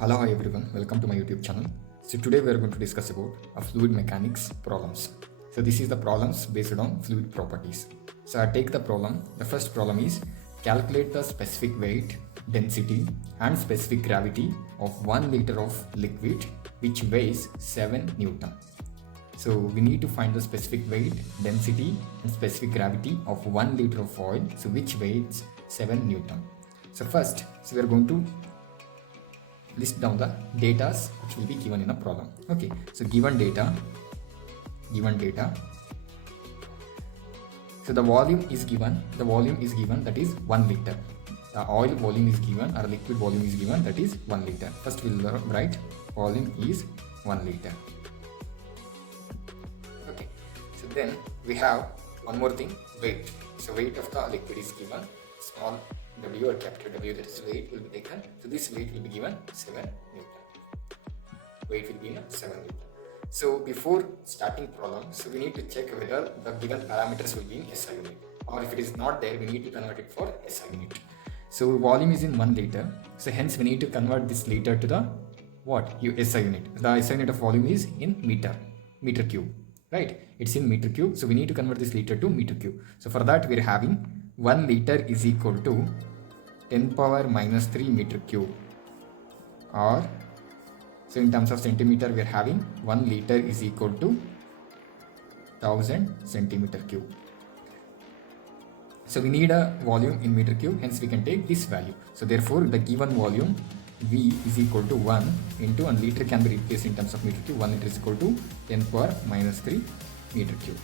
Hello, hi everyone. Welcome to my YouTube channel. So today we are going to discuss about fluid mechanics problems. So this is the problems based on fluid properties. So I take the problem. The first problem is calculate the specific weight, density and specific gravity of 1 liter of liquid which weighs 7 Newton. So we need to find the specific weight, density and specific gravity of 1 liter of oil, so which weighs 7 Newton. So first, we are going to list down the datas which will be given in a problem. Okay, so given data, so the volume is given, that is 1 liter. The oil volume is given or liquid volume is given, that is 1 liter. First we'll write volume is 1 liter. Okay, so then we have one more thing, weight. So weight of the liquid is given, small W or capital W, that is weight will be taken. So this weight will be given 7 Newton. Weight will be given 7 Newton. So before starting problem, so we need to check whether the given parameters will be in SI unit, or if it is not there, we need to convert it for SI unit. So volume is in 1 liter. So hence we need to convert this liter to the SI unit. The SI unit of volume is in meter cube, right? It's in meter cube. So we need to convert this liter to meter cube. So for that we are having 1 liter is equal to 10 power minus 3 meter cube, or so in terms of centimeter we are having 1 liter is equal to 1000 centimeter cube. So we need a volume in meter cube, hence we can take this value. So therefore the given volume V is equal to 1 into 1 liter can be replaced in terms of meter cube. 1 liter is equal to 10 power minus 3 meter cube.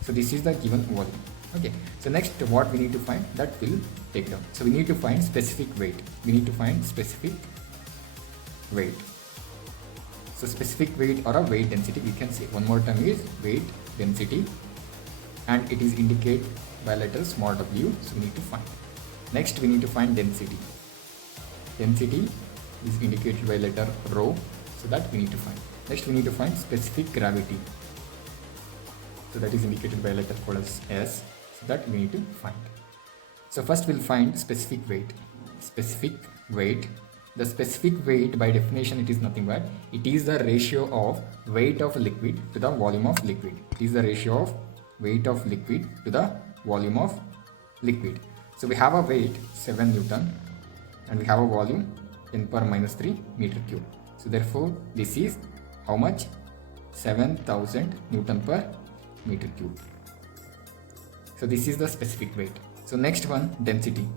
So this is the given volume. Okay, so next what we need to find, that will take down. So we need to find specific weight. So specific weight or a weight density, we can say one more time is weight density, and it is indicated by letter small w. So we need to find. Next we need to find density. Density is indicated by letter rho, so that we need to find. Next we need to find specific gravity. So that is indicated by letter called as S. So that we need to find. So first we'll find specific weight. The specific weight by definition, it is nothing but it is the ratio of weight of liquid to the volume of liquid. It is the ratio of weight of liquid to the volume of liquid. So we have a weight 7 Newton and we have a volume 10 power minus 3 meter cube. So therefore this is how much? 7000 Newton per meter cube. So this is the specific weight. So next one, density.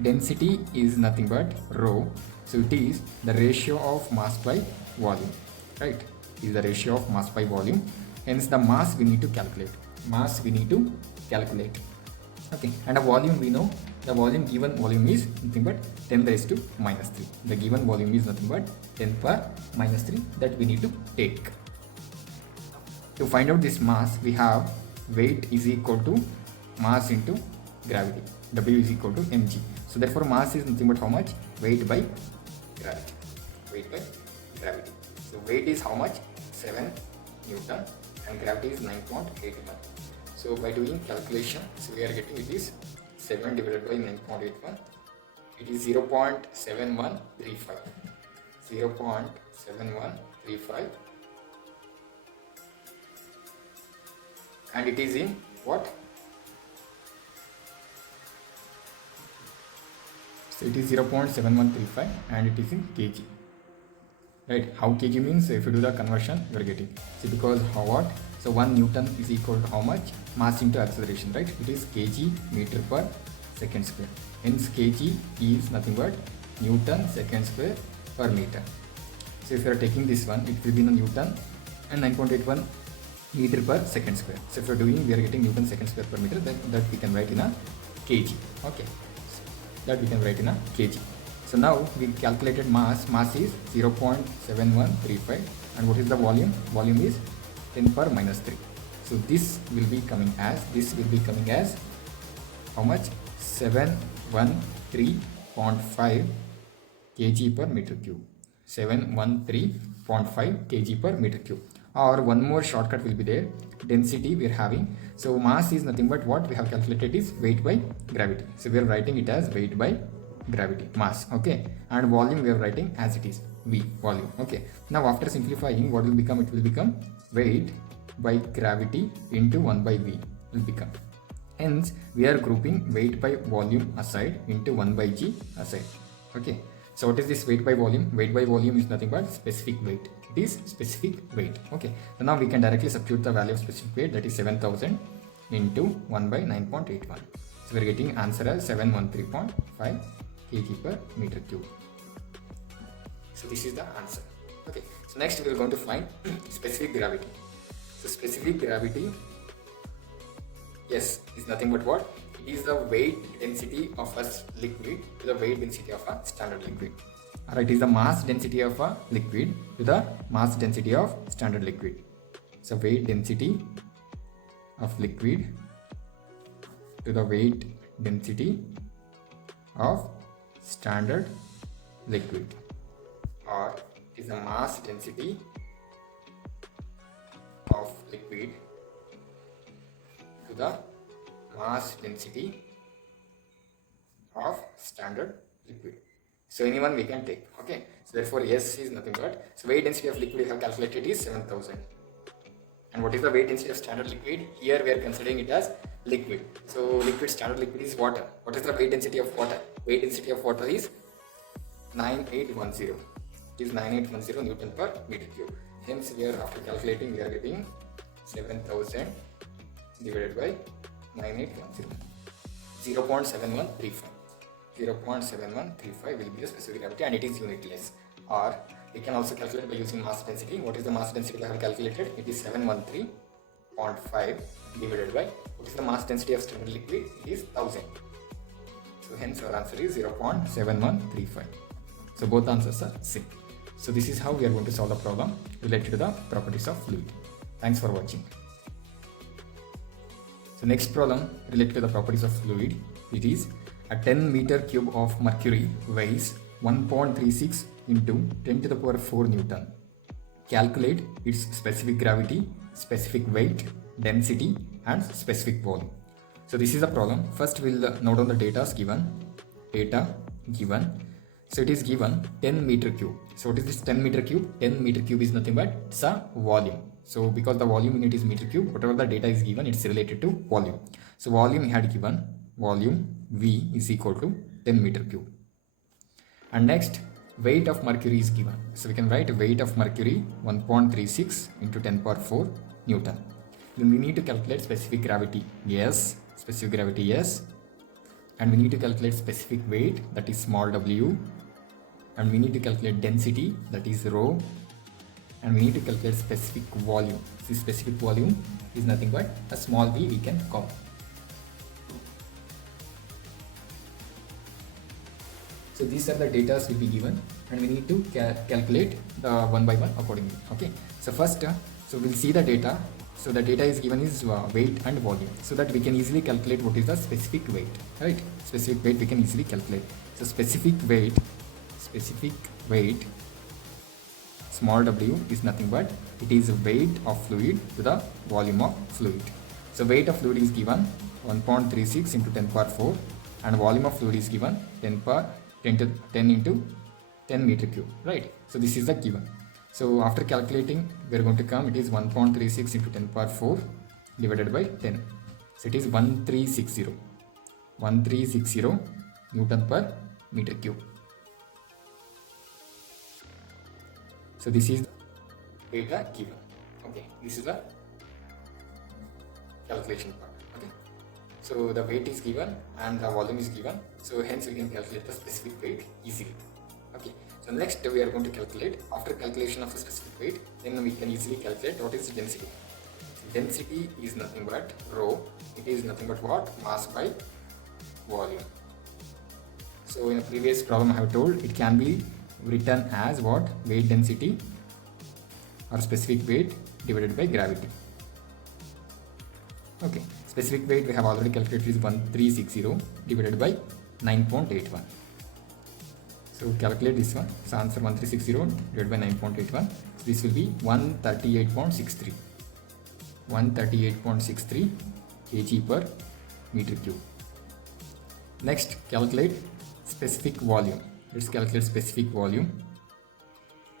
Density is nothing but rho. So it is the ratio of mass by volume, right? It is the ratio of mass by volume. Hence the mass we need to calculate. Okay, and a volume we know, the given volume is nothing but 10 raised to minus 3. The given volume is nothing but 10 power minus 3 that we need to take. To find out this mass, we have weight is equal to mass into gravity. W is equal to mg. So therefore mass is nothing but how much? Weight by gravity. So weight is how much? 7 Newton and gravity is 9.81. So by doing calculation, so we are getting it is 7 divided by 9.81. It is 0.7135. And it is in what? So it is 0.7135 and it is in kg, right? How kg means, if you do the conversion you are getting, see, because how what? So 1 Newton is equal to how much? Mass into acceleration, right? It is kg meter per second square. Hence kg is nothing but Newton second square per meter. So if you are taking this one, it will be in Newton and 9.81 meter per second square. So if you are doing, we are getting Newton second square per meter, then that we can write in a kg. Okay, that we can write in a kg. So now we calculated mass is 0.7135, and what is the volume? Volume is 10 power minus 3. So this will be coming as how much? 713.5 kg per meter cube. 713.5 kg per meter cube. Or one more shortcut will be there. Density we are having. So mass is nothing but what we have calculated is weight by gravity. So we are writing it as weight by gravity, mass, okay, and volume we are writing as it is, V, volume, okay. Now after simplifying, what will become? It will become weight by gravity into 1 by V will become. Hence, we are grouping weight by volume aside into 1 by G aside, okay. So what is this weight by volume? Weight by volume is nothing but specific weight. It is specific weight, okay. So now we can directly substitute the value of specific weight, that is 7000 into 1 by 9.81. So we are getting answer as 713.5 kg per meter cube. So this is the answer. Okay. So next we are going to find specific gravity. So specific gravity, yes, is nothing but what? It is the weight density of a liquid to the weight density of a standard liquid. Alright, it is the mass density of a liquid to the mass density of standard liquid. So weight density of liquid to the weight density of standard liquid, or is the mass density of liquid to the mass density of standard liquid. So anyone we can take, okay. So therefore S is nothing but, so weight density of liquid we have calculated is 7000. And what is the weight density of standard liquid? Here we are considering it as liquid. So liquid, standard liquid is water. What is the weight density of water? Weight density of water is 9810. It is 9810 Newton per meter cube. Hence we are, after calculating, we are getting 7000 divided by 9810. 0.7135. 0.7135 will be the specific gravity, and it is unitless. Or we can also calculate by using mass density. What is the mass density we have calculated? It is 713.5 divided by, what is the mass density of standard liquid? It is 1000. So hence our answer is 0.7135. So both answers are same. So this is how we are going to solve the problem related to the properties of fluid. Thanks for watching. So next problem related to the properties of fluid. It is a 10 meter cube of mercury weighs 1.36 into 10 to the power 4 Newton. Calculate its specific gravity, specific weight, density and specific volume. So this is the problem. First we'll note down the data given. Data given. So it is given 10 meter cube. So what is this 10 meter cube? 10 meter cube is nothing but it's a volume. So because the volume unit is meter cube, whatever the data is given, it's related to volume. So volume we had given, volume V is equal to 10 meter cube. And next, weight of mercury is given. So we can write weight of mercury 1.36 into 10 power 4 Newton. Then we need to calculate specific gravity. Yes, specific gravity, yes. And we need to calculate specific weight, that is small w. And we need to calculate density, that is rho. And we need to calculate specific volume. This specific volume is nothing but a small v we can call. So these are the data will be given, and we need to calculate the one by one accordingly. Okay. So first, so we'll see the data. So the data is given is weight and volume, so that we can easily calculate what is the specific weight, right? Specific weight we can easily calculate. So specific weight, small w is nothing but it is the weight of fluid to the volume of fluid. So weight of fluid is given 1.36 into 10 power 4, and volume of fluid is given 10 into 10 meter cube, right? So this is the given. So after calculating, we are going to come, it is 1.36 into 10 power 4 divided by 10. So it is 1360 Newton per meter cube. So this is the data given. Okay, this is the calculation part. Okay, so the weight is given and the volume is given. So hence we can calculate the specific weight easily. Okay. So next we are going to calculate, after calculation of a specific weight, then we can easily calculate what is density. Density is nothing but rho. It is nothing but what? Mass by volume. So in a previous problem I have told it can be written as what? Weight density or specific weight divided by gravity. Okay. Specific weight we have already calculated is 1360 divided by 9.81. So calculate this one. So answer 1360 divided by 9.81. So this will be 138.63. 138.63 kg per meter cube. Next, calculate specific volume. Let's calculate specific volume.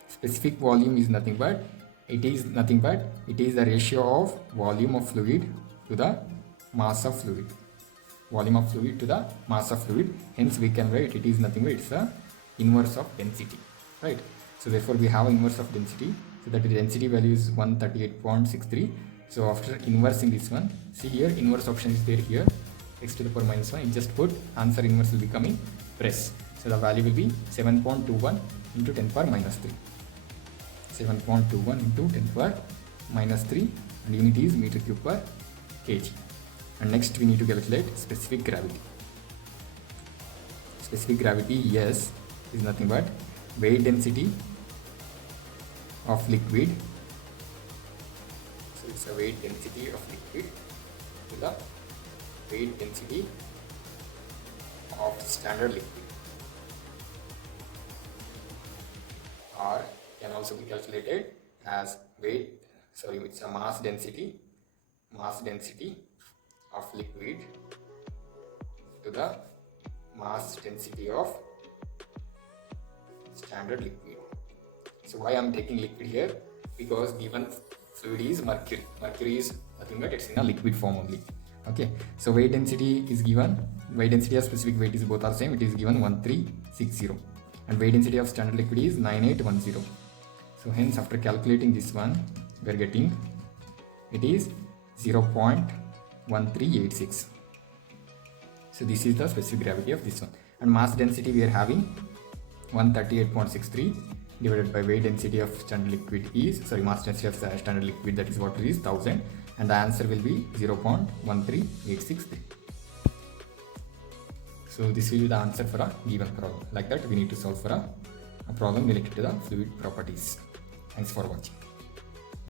Specific volume is nothing but it is the ratio of volume of fluid to the mass of fluid. Volume of fluid to the mass of fluid. Hence we can write it is nothing but it's the inverse of density, right? So therefore we have inverse of density. So that the density value is 138.63. So after inversing this one, see here inverse option is there here, x to the power minus 1. You just put answer inverse will be coming press. So the value will be 7.21 into 10 power minus 3. 7.21 into 10 power minus 3 and unit is meter cube per kg. And next we need to calculate specific gravity. Specific gravity, yes, is nothing but weight density of liquid. So it's a weight density of liquid to the weight density of standard liquid, or can also be calculated as it's a mass density of liquid to the mass density of standard liquid. So why I am taking liquid here? Because given fluid is mercury. Mercury is nothing but it's in a liquid form only. Okay, so weight density is given. Weight density of specific weight is both are same. It is given 1360, and weight density of standard liquid is 9810. So hence after calculating this one, we are getting it is 0.1386. So this is the specific gravity of this one. And mass density we are having 138.63 divided by weight density of standard liquid is, mass density of standard liquid, that is what it is 1000, and the answer will be 0.13863. So this will be the answer for a given problem. Like that we need to solve for a problem related to the fluid properties. Thanks for watching.